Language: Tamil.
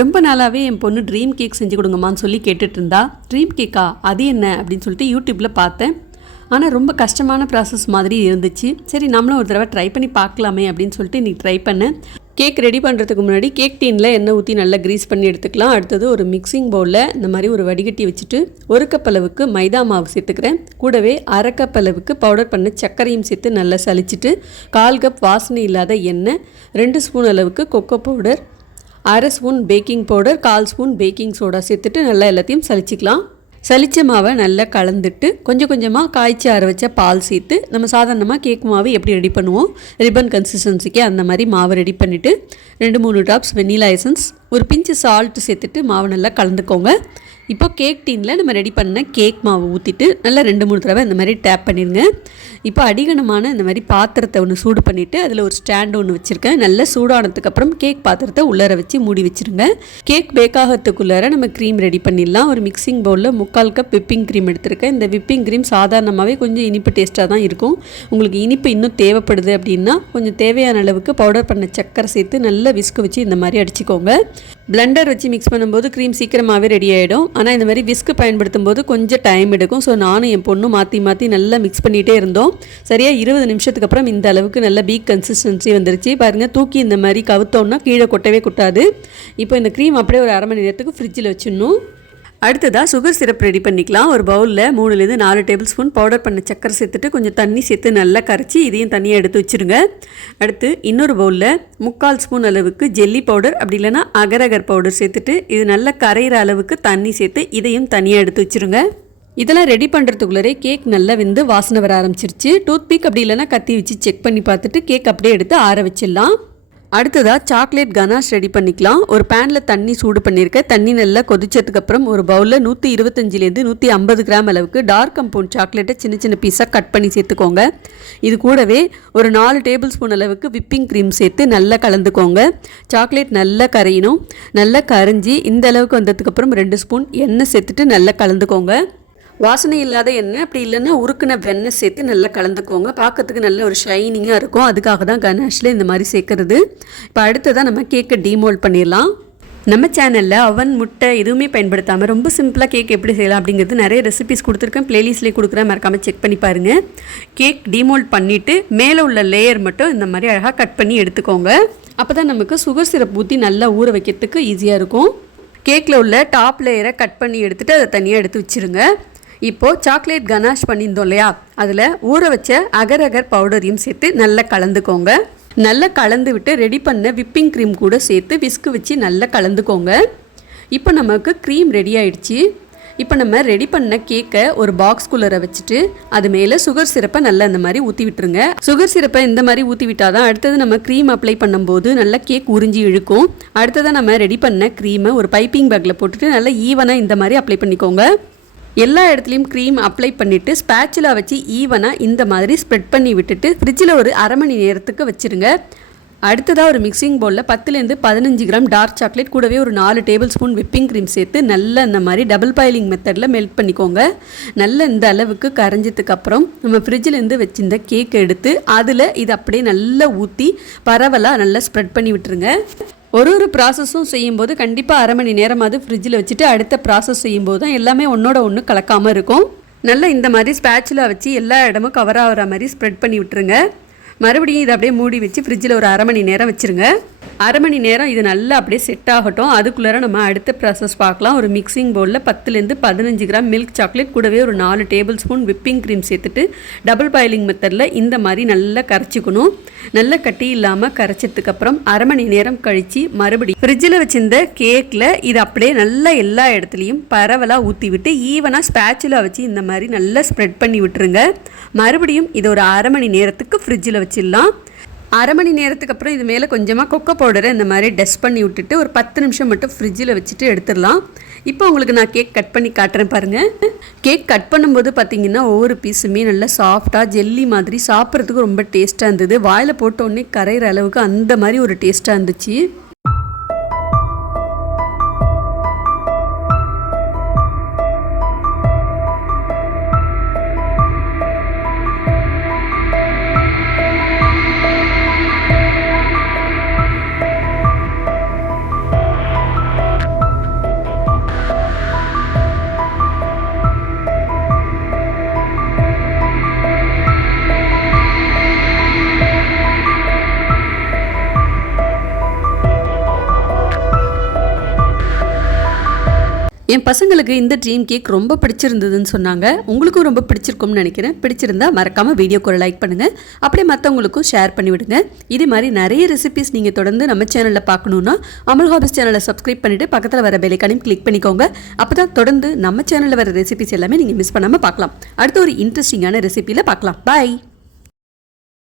ரொம்ப நாளாகவே என் பொண்ணு ட்ரீம் கேக் செஞ்சு கொடுங்கம்மான்னு சொல்லி கேட்டுட்டு இருந்தா ட்ரீம் கேக்கா அது என்ன? அப்படின்னு சொல்லிட்டு யூடியூப்பில் பார்த்தேன். ஆனால் ரொம்ப கஷ்டமான ப்ராசஸ் மாதிரி இருந்துச்சு. சரி நம்மளும் ஒரு தடவை ட்ரை பண்ணி பார்க்கலாமே அப்படின்னு சொல்லிட்டு இன்னைக்கு ட்ரை பண்ணேன். கேக் ரெடி பண்ணுறதுக்கு முன்னாடி கேக் டீனில் எண்ணெய் ஊற்றி நல்லா க்ரீஸ் பண்ணி எடுத்துக்கலாம். அடுத்தது ஒரு மிக்சிங் பவுலில் இந்த மாதிரி ஒரு வடிகட்டி வச்சுட்டு ஒரு கப் அளவுக்கு மைதா மாவு சேர்த்துக்கிறேன். கூடவே அரை கப் அளவுக்கு பவுடர் பண்ண சர்க்கரையும் சேர்த்து நல்லா சளிச்சிட்டு கால் கப் வாசனை இல்லாத எண்ணெய் ரெண்டு ஸ்பூன் அளவுக்கு கொக்கோ பவுடர் அரை ஸ்பூன் பேக்கிங் பவுடர் கால் ஸ்பூன் பேக்கிங் சோடா சேர்த்துட்டு நல்லா எல்லாத்தையும் சலிச்சிக்கலாம் சளிச்ச மாவை நல்லா கலந்துட்டு கொஞ்சம் கொஞ்சமாக காய்ச்சி அரை வச்ச பால் சேர்த்து நம்ம சாதாரணமாக கேக் மாவு எப்படி ரெடி பண்ணுவோம்? ரிப்பன் கன்சிஸ்டன்சிக்கு அந்த மாதிரி மாவை ரெடி பண்ணிவிட்டு ரெண்டு மூணு ட்ராப்ஸ் வெண்ணிலா எசன்ஸ் ஒரு பிஞ்சு சால்ட் சேர்த்துட்டு மாவு நல்லா கலந்துக்கோங்க. இப்போ கேக் டீனில் நம்ம ரெடி பண்ண கேக் மாவு ஊற்றிட்டு நல்லா ரெண்டு மூணு தடவை இந்த மாதிரி டேப் பண்ணிடுங்க இப்போ அடிகனமான இந்த மாதிரி பாத்திரத்தை ஒன்று சூடு பண்ணிவிட்டு அதில் ஒரு ஸ்டாண்ட் ஒன்று வச்சுருக்கேன். நல்லா சூடானதுக்கப்புறம் கேக் பாத்திரத்தை உள்ளார வச்சு மூடி வச்சுருங்க. கேக் பேக்காகிறதுக்குள்ளார நம்ம க்ரீம் ரெடி பண்ணிடலாம். ஒரு மிக்சிங் பவுலில் முக்கால் கப் விப்பிங் க்ரீம் எடுத்திருக்கேன். இந்த விப்பிங் க்ரீம் சாதாரணமாகவே கொஞ்சம் இனிப்பு டேஸ்ட்டாக தான் இருக்கும். உங்களுக்கு இனிப்பு இன்னும் தேவைப்படுது அப்படின்னா கொஞ்சம் தேவையான அளவுக்கு பவுடர் பண்ண சக்கரை சேர்த்து நல்லா விஸ்கு வச்சு இந்த மாதிரி அடிச்சுக்கோங்க. பிளண்டர் வச்சு மிக்ஸ் பண்ணும்போது க்ரீம் சீக்கிரமாகவே ரெடி ஆகிடும் ஆனால் இந்த மாதிரி விஸ்கு பயன்படுத்தும் போது கொஞ்சம் டைம் எடுக்கும். ஸோ நானும் என் பொண்ணும் மாற்றி மாற்றி நல்லா மிக்ஸ் பண்ணிகிட்டே இருந்தோம். சரியாக இருபது நிமிஷத்துக்கு அப்புறம் இந்த அளவுக்கு நல்ல பீக் கன்சிஸ்டன்சி வந்துருச்சு. பாருங்கள் தூக்கி இந்த மாதிரி கவுத்தோன்னா கீழே கொட்டவே கொட்டாது. இப்போ இந்த க்ரீம் அப்படியே ஒரு அரை மணி நேரத்துக்கு ஃப்ரிட்ஜில் வச்சிடணும். அடுத்ததாக சுகர் சிரப் ரெடி பண்ணிக்கலாம். ஒரு பவுலில் மூணுலேருந்து நாலு டேபிள் ஸ்பூன் பவுடர் பண்ண சக்கரை சேர்த்துட்டு கொஞ்சம் தண்ணி சேர்த்து நல்லா கரைச்சி இதையும் தனியாக எடுத்து வச்சுருங்க. அடுத்து இன்னொரு பவுலில் முக்கால் ஸ்பூன் அளவுக்கு ஜெல்லி பவுடர் அப்படி இல்லைன்னா அகரகர் பவுடர் சேர்த்துட்டு இது நல்லா கரையிற அளவுக்கு தண்ணி சேர்த்து இதையும் தனியாக எடுத்து வச்சுருங்க. இதெல்லாம் ரெடி பண்ணுறதுக்குள்ளரே கேக் நல்லா வெந்து வாசனை வர ஆரம்பிச்சிருச்சு. டூத் பீக் அப்படி இல்லைன்னா கத்தி வச்சு செக் பண்ணி பார்த்துட்டு கேக் அப்படியே எடுத்து ஆற வச்சிடலாம். அடுத்ததாக சாக்லேட் கனாஷ் ரெடி பண்ணிக்கலாம். ஒரு பேனில் தண்ணி சூடு பண்ணியிருக்கேன் தண்ணி நல்லா கொதிச்சதுக்கப்புறம் ஒரு பவுலில் நூற்றி இருபத்தஞ்சிலேருந்து நூற்றி ஐம்பது கிராம் அளவுக்கு டார்க் கம்பவுண்ட் சாக்லேட்டை சின்ன சின்ன பீஸாக கட் பண்ணி சேர்த்துக்கோங்க. இது கூடவே ஒரு நாலு டேபிள் ஸ்பூன் அளவுக்கு விப்பிங் க்ரீம் சேர்த்து நல்லா கலந்துக்கோங்க. சாக்லேட் நல்லா கரையணும். நல்லா கரைஞ்சி இந்த அளவுக்கு வந்ததுக்கப்புறம் ரெண்டு ஸ்பூன் எண்ணெய் சேர்த்துட்டு நல்லா கலந்துக்கோங்க. வாசனை இல்லாத எண்ணெய் அப்படி இல்லைன்னா உருக்குன வெண்ணெய் சேர்த்து நல்லா கலந்துக்கோங்க. பார்க்கறதுக்கு நல்ல ஒரு ஷைனிங்காக இருக்கும். அதுக்காக தான் கணேஷில் இந்த மாதிரி சேர்க்கறது. இப்போ அடுத்ததாக நம்ம கேக்கை டீமோல்ட் பண்ணிடலாம். நம்ம சேனலில் அவன் முட்டை எதுவுமே பயன்படுத்தாமல் ரொம்ப சிம்பிளாக கேக் எப்படி செய்யலாம் அப்படிங்கிறது நிறைய ரெசிபிஸ் கொடுத்துருக்கேன். ப்ளேலிஸ்ட்லேயே கொடுக்குறேன். மறக்காமல் செக் பண்ணி பாருங்கள் கேக் டீமோல்ட் பண்ணிவிட்டு மேலே உள்ள லேயர் மட்டும் இந்த மாதிரி அழகாக கட் பண்ணி எடுத்துக்கோங்க. அப்போ தான் நமக்கு சுகர் சிரப் ஊற்றி நல்லா ஊற வைக்கிறதுக்கு ஈஸியாக இருக்கும். கேக்கில் உள்ள டாப் லேயரை கட் பண்ணி எடுத்துகிட்டு அதை தனியாக எடுத்து வச்சுருங்க. இப்போது சாக்லேட் கனாஷ் பண்ணியிருந்தோம் இல்லையா? அதில் ஊற வச்ச அகர் அகர் பவுடரையும் சேர்த்து நல்லா கலந்துக்கோங்க. நல்லா கலந்து விட்டு ரெடி பண்ண விப்பிங் க்ரீம் கூட சேர்த்து விஸ்கு வச்சு நல்லா கலந்துக்கோங்க. இப்போ நமக்கு க்ரீம் ரெடி ஆயிடுச்சு. இப்போ நம்ம ரெடி பண்ண கேக்கை ஒரு பாக்ஸ் குள்ளரை வச்சுட்டு அது மேலே சுகர் சிரப்பை நல்லா இந்த மாதிரி ஊற்றி விட்டுருங்க. சுகர் சிரப்பை இந்த மாதிரி ஊற்றி விட்டால் தான் அடுத்தது நம்ம க்ரீம் அப்ளை பண்ணும்போது நல்லா கேக் உறிஞ்சி இழுக்கும். அடுத்ததாக நம்ம ரெடி பண்ண க்ரீமை ஒரு பைப்பிங் பேக்கில் போட்டுட்டு நல்லா ஈவனாக இந்த மாதிரி அப்ளை பண்ணிக்கோங்க. எல்லா இடத்துலையும் க்ரீம் அப்ளை பண்ணிவிட்டு ஸ்பேச்சுலா வச்சு ஈவனாக இந்த மாதிரி ஸ்ப்ரெட் பண்ணி விட்டுட்டு ஃப்ரிட்ஜில் ஒரு அரை மணி நேரத்துக்கு வச்சுருங்க. அடுத்ததாக ஒரு மிக்சிங் பவுலில் பத்துலேருந்து பதினஞ்சு கிராம் டார்க் சாக்லேட் கூடவே ஒரு நாலு டேபிள் ஸ்பூன் விப்பிங் க்ரீம் சேர்த்து நல்லா இந்த மாதிரி டபுள் பாயிலிங் மெத்தடில் மெல்ட் பண்ணிக்கோங்க. நல்ல இந்த அளவுக்கு கரைஞ்சதுக்கப்புறம் நம்ம ஃப்ரிட்ஜிலேருந்து வச்சிருந்த கேக் எடுத்து அதில் இது அப்படியே நல்லா ஊற்றி பரவலாக நல்லா ஸ்ப்ரெட் பண்ணி விட்டுருங்க. ஒரு ஒரு ப்ராசஸும் செய்யும்போது கண்டிப்பாக அரை மணி நேரமாவது ஃப்ரிட்ஜில் வச்சுட்டு அடுத்த ப்ராசஸ் செய்யும்போது தான் எல்லாமே ஒன்றோட ஒன்று கலக்காமல் இருக்கும். நல்லா இந்த மாதிரி ஸ்பேச்சுலா வச்சு எல்லா இடமும் கவர் ஆகிற மாதிரி ஸ்ப்ரெட் பண்ணி விட்டுருங்க. மறுபடியும் இதை அப்படியே மூடி வச்சு ஃப்ரிட்ஜில் ஒரு அரை மணி நேரம் வச்சுருங்க. அரை மணி நேரம் இது நல்லா அப்படியே செட் ஆகட்டும். அதுக்குள்ளார நம்ம அடுத்த ப்ராசஸ் பார்க்கலாம். ஒரு மிக்சிங் பவுலில் பத்துலேருந்து பதினஞ்சு கிராம் மில்க் சாக்லேட் கூடவே ஒரு நாலு டேபிள் ஸ்பூன் விப்பிங் க்ரீம் சேர்த்துட்டு டபுள் பாயிலிங் மெத்தடில் இந்த மாதிரி நல்லா கரைச்சிக்கணும். நல்லா கட்டி இல்லாமல் கரைச்சதுக்கப்புறம் அரை மணி நேரம் கழித்து மறுபடியும் ஃப்ரிட்ஜில் வச்சிருந்த கேக்கில் இது அப்படியே நல்லா எல்லா இடத்துலையும் பரவலாக ஊற்றி விட்டு ஈவனாக ஸ்பேச்சுலா வச்சு இந்த மாதிரி நல்லா ஸ்ப்ரெட் பண்ணி விட்டுருங்க. மறுபடியும் இது ஒரு அரை மணி நேரத்துக்கு ஃப்ரிட்ஜில் வச்சிடலாம். அரை மணி நேரத்துக்கு அப்புறம் இது மேலே கொஞ்சமாக கொக்கோ பவுடரை இந்த மாதிரி டஸ்ட் பண்ணி விட்டுட்டு ஒரு பத்து நிமிஷம் மட்டும் ஃப்ரிட்ஜில் வச்சுட்டு எடுத்துடலாம். இப்போ உங்களுக்கு நான் கேக் கட் பண்ணி காட்டுறேன் பாருங்கள் கேக் கட் பண்ணும்போது பார்த்தீங்கன்னா ஒவ்வொரு பீஸுமே நல்லா சாஃப்டாக ஜெல்லி மாதிரி சாப்பிட்றதுக்கு ரொம்ப டேஸ்ட்டாக இருந்தது. வாயில் போட்ட உடனே கரையிற அளவுக்கு அந்த மாதிரி ஒரு டேஸ்ட்டாக இருந்துச்சு. என் பசங்களுக்கு இந்த ட்ரீம் கேக் ரொம்ப பிடிச்சிருந்ததுன்னு சொன்னாங்க. உங்களுக்கும் ரொம்ப பிடிச்சிருக்கும்னு நினைக்கிறேன். பிடிச்சிருந்தா மறக்காமல் வீடியோக்கு ஒரு லைக் பண்ணுங்கள் அப்படியே மற்றவங்களுக்கும் ஷேர் பண்ணிவிடுங்க இதே மாதிரி நிறைய ரெசிபிஸ் நீங்கள் தொடர்ந்து நம்ம சேனலில் பார்க்கணுன்னா அமல் ஹாபிஸ் சேனலை சப்ஸ்கிரைப் பண்ணிவிட்டு பக்கத்தில் வர பெலைக்கானையும் கிளிக் பண்ணிக்கோங்க. அப்போ தான் தொடர்ந்து நம்ம சேனலில் வர ரெசிபிஸ் எல்லாமே நீங்கள் மிஸ் பண்ணாமல் பார்க்கலாம். அடுத்த ஒரு இன்ட்ரெஸ்டிங்கான ரெசிபியில் பார்க்கலாம். பாய்